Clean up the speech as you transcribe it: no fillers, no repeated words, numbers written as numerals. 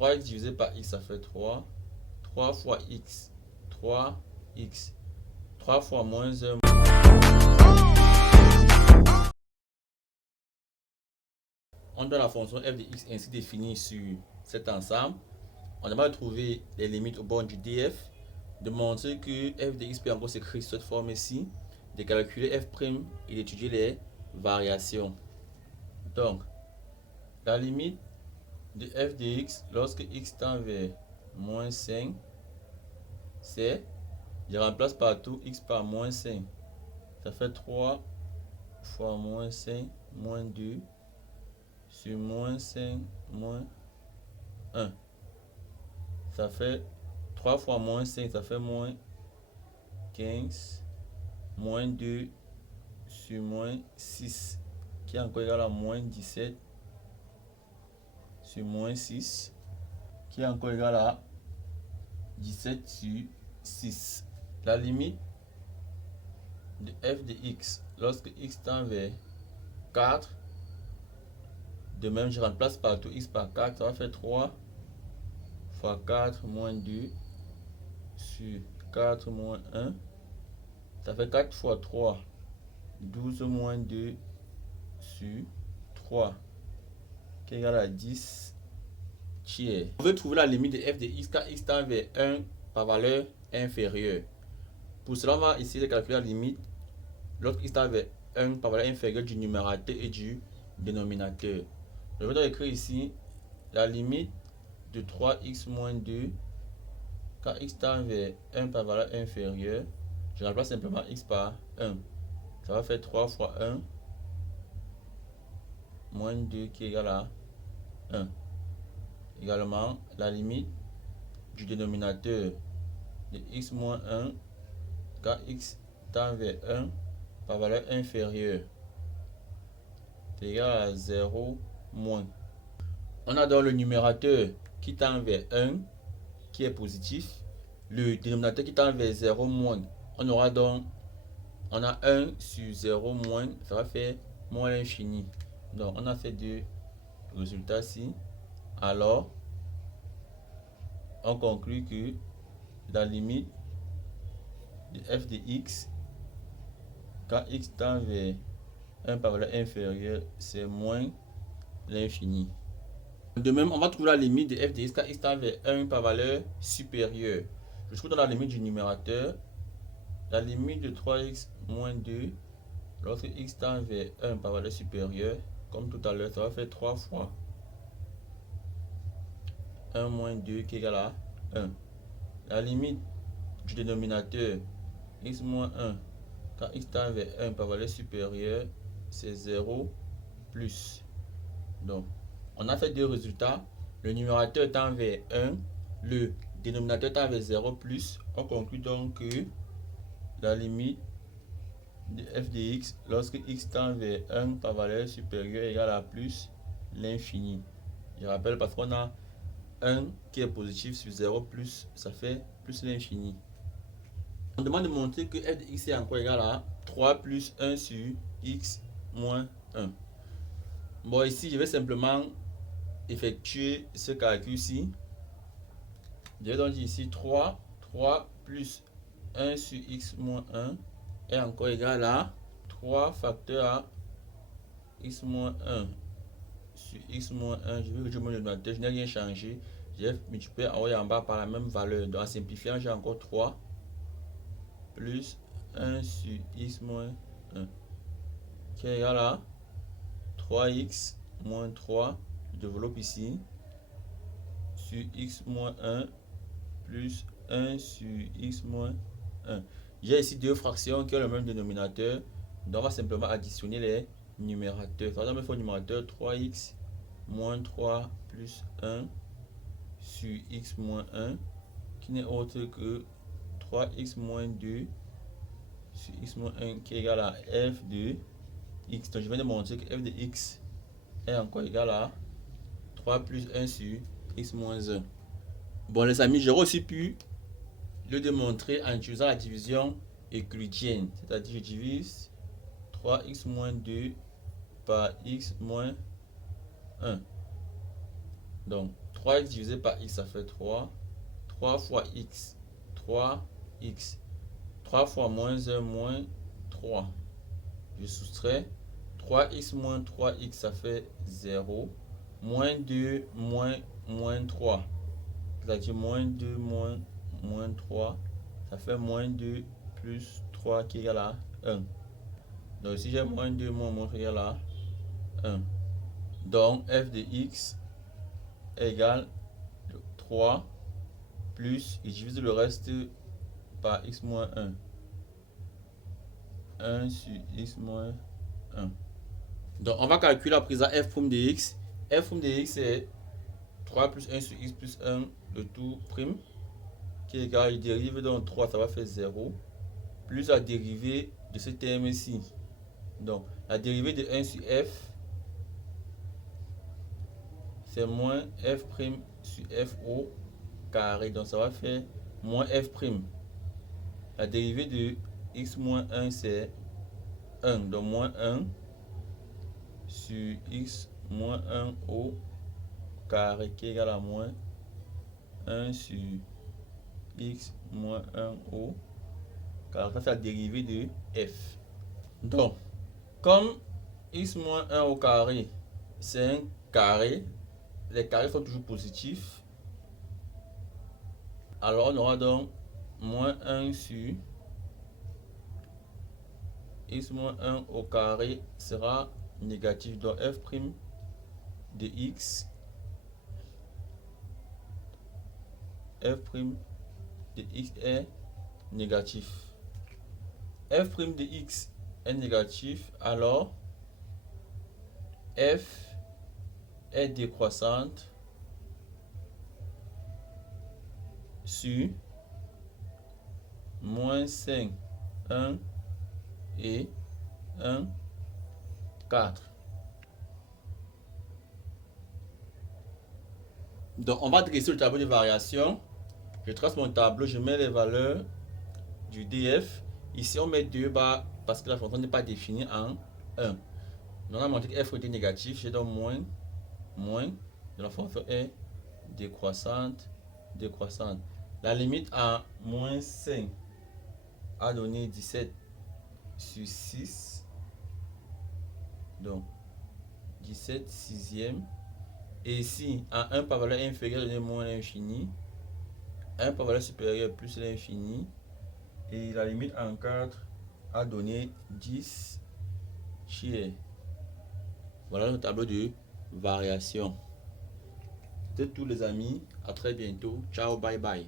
3x divisé par x, ça fait 3. 3 fois x, 3x. 3 fois moins 1. On donne la fonction f de x ainsi définie sur cet ensemble. On demande de trouver les limites au bord du df, de montrer que f de x peut encore s'écrire sous cette forme ici, de calculer f' et d'étudier les variations. Donc, la limite de f de x lorsque x tend vers moins 5, c'est, je remplace partout x par moins 5. Ça fait 3 fois moins 5 moins 2 sur moins 5 moins 1. Ça fait 3 fois moins 5, ça fait moins 15 moins 2 sur moins 6 qui est encore égal à moins 17 sur moins 6 qui est encore égal à 17 sur 6. La limite de f de x lorsque x tend vers 4, de même je remplace partout x par 4, ça va faire 3 fois 4 moins 2 sur 4 moins 1, ça fait 4 fois 3, 12 moins 2 sur 3 qui est égal à 10 tiers. On veut trouver la limite de f de x quand x tend vers 1 par valeur inférieure. Pour cela, on va essayer de calculer la limite lorsque x tend vers 1 par valeur inférieure du numérateur et du dénominateur. Je vais donc écrire ici la limite de 3x moins 2 quand x tend vers 1 par valeur inférieure. Je remplace simplement x par 1. Ça va faire 3 fois 1 moins 2 qui est égal à 1. Également, la limite du dénominateur de x moins 1 quand x tend vers 1 par valeur inférieure est égal à 0 moins. On a donc le numérateur qui tend vers 1 qui est positif, le dénominateur qui tend vers 0 moins. On aura donc, on a 1 sur 0 moins, ça va faire moins l'infini. Donc on a ces deux résultats-ci. Alors, on conclut que la limite de f de x quand x tend vers 1 par valeur inférieure, c'est moins l'infini. De même, on va trouver la limite de f de x quand x tend vers 1 par valeur supérieure. Je trouve dans la limite du numérateur la limite de 3x moins 2 lorsque x tend vers 1 par valeur supérieure. Comme tout à l'heure, ça va faire 3 fois 1 moins 2 qui est égal à 1. La limite du dénominateur x moins 1 quand x tend vers 1 par valeur supérieure, c'est 0 plus. Donc, on a fait deux résultats. Le numérateur tend vers 1, le dénominateur tend vers 0 plus. On conclut donc que la limite de f de x lorsque x tend vers 1 par valeur supérieure égale à plus l'infini. Je rappelle parce qu'on a 1 qui est positif sur 0 plus, ça fait plus l'infini. On demande de montrer que f de x est encore égal à 3 plus 1 sur x moins 1. Bon, ici, je vais simplement effectuer ce calcul-ci. Je vais donc dire ici 3 plus 1 sur x moins 1 est encore égal à 3 facteur à x moins 1 sur x moins 1. Je vais réduire mon dénominateur, je n'ai rien changé. J'ai multiplié en haut et en bas par la même valeur. Donc en simplifiant, j'ai encore 3 plus 1 sur x moins 1 qui est égal à 3x moins 3. Je développe ici sur x moins 1 plus 1 sur x moins 1. J'ai ici deux fractions qui ont le même dénominateur. Donc on va simplement additionner les numérateurs. Par exemple, il faut le numérateur 3x moins 3 plus 1 sur x moins 1 qui n'est autre que 3x moins 2 sur x moins 1 qui est égal à f de x. Donc je viens de montrer que f de x est encore égal à 3 plus 1 sur x moins 1. Bon les amis, j'aurais aussi pu le démontrer en utilisant la division euclidienne. C'est-à-dire je divise 3x moins 2 par x moins 1. Donc 3x divisé par x, ça fait 3. 3 fois x, 3x. 3 fois moins 1, moins 3. Je soustrais. 3x moins 3x, ça fait 0. Moins 2, moins 3. C'est-à-dire moins 2, moins 3. Ça fait moins 2 plus 3 qui égale à 1. Donc si j'ai moins 2, moins 3 égale à 1. Donc f de x égale 3 plus, et je divise le reste par x moins 1. 1 sur x moins 1. Donc on va calculer la prise à f' de x. F' de x est 3 plus 1 sur x plus 1, le tout prime, qui est égal à la dérivée, donc 3, ça va faire 0, plus la dérivée de ce terme-ci. Donc la dérivée de 1 sur f, c'est moins f' sur f au carré, donc ça va faire moins f'. La dérivée de x moins 1, c'est 1, donc moins 1 sur x moins 1 au carré, qui est égal à moins 1 sur x moins 1 au carré. Ça, c'est la dérivée de f. Donc, comme x moins 1 au carré, c'est un carré, les carrés sont toujours positifs. Alors, on aura donc moins 1 sur x moins 1 au carré sera négatif. Donc, f' de x, f' de x est négatif. F' de x est négatif, alors f est décroissante sur moins 5, 1 et 1, 4. Donc on va dresser le tableau de variation. Je trace mon tableau, je mets les valeurs du df. Ici on met 2 barres parce que la fonction n'est pas définie en 1. Donc on a montré que f était négatif, j'ai donc moins, la fonction est décroissante. La limite à moins 5 a donné 17 sur 6. Donc 17 sixième. Et ici, à 1 par valeur inférieure, donné moins l'infini. 1 par valeur supérieure plus l'infini. Et la limite en 4 a donné 10 tiers. Voilà le tableau de variation. C'est tout les amis. À très bientôt. Ciao, bye bye.